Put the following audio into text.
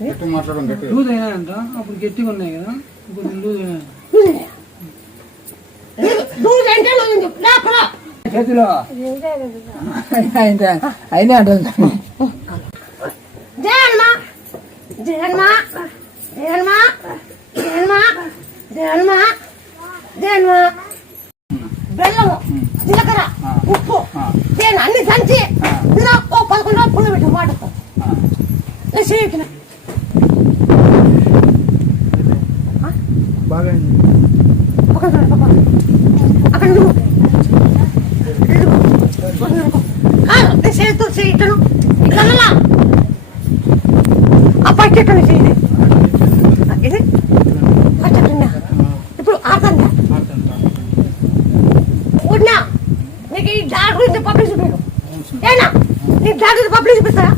Loose అయినాయంట, అప్పుడు గట్టిగా ఉన్నాయి కదా, ఇప్పుడు లూజ్ అయినా చేతిలో అయినా అంటుంది. బెల్లము, జీలకర్ర, ఉప్పు, తేనె అన్ని దంచి 11 రోజులు పుల్ల పెట్టి వాటర్తో అక్కడ చేతితో చేయటను ఇట్లా ఆ పట్టేటను చేయి. ఇది పట్టేటున్నా ఇప్పుడు ఆతంగా ఉన్నా నీకు ఈ డాక్టర్ గురించి పబ్లిక్ చూపాను. ఏనా నీకు డాక్టర్ పబ్లిక్ చూపిస్తారా?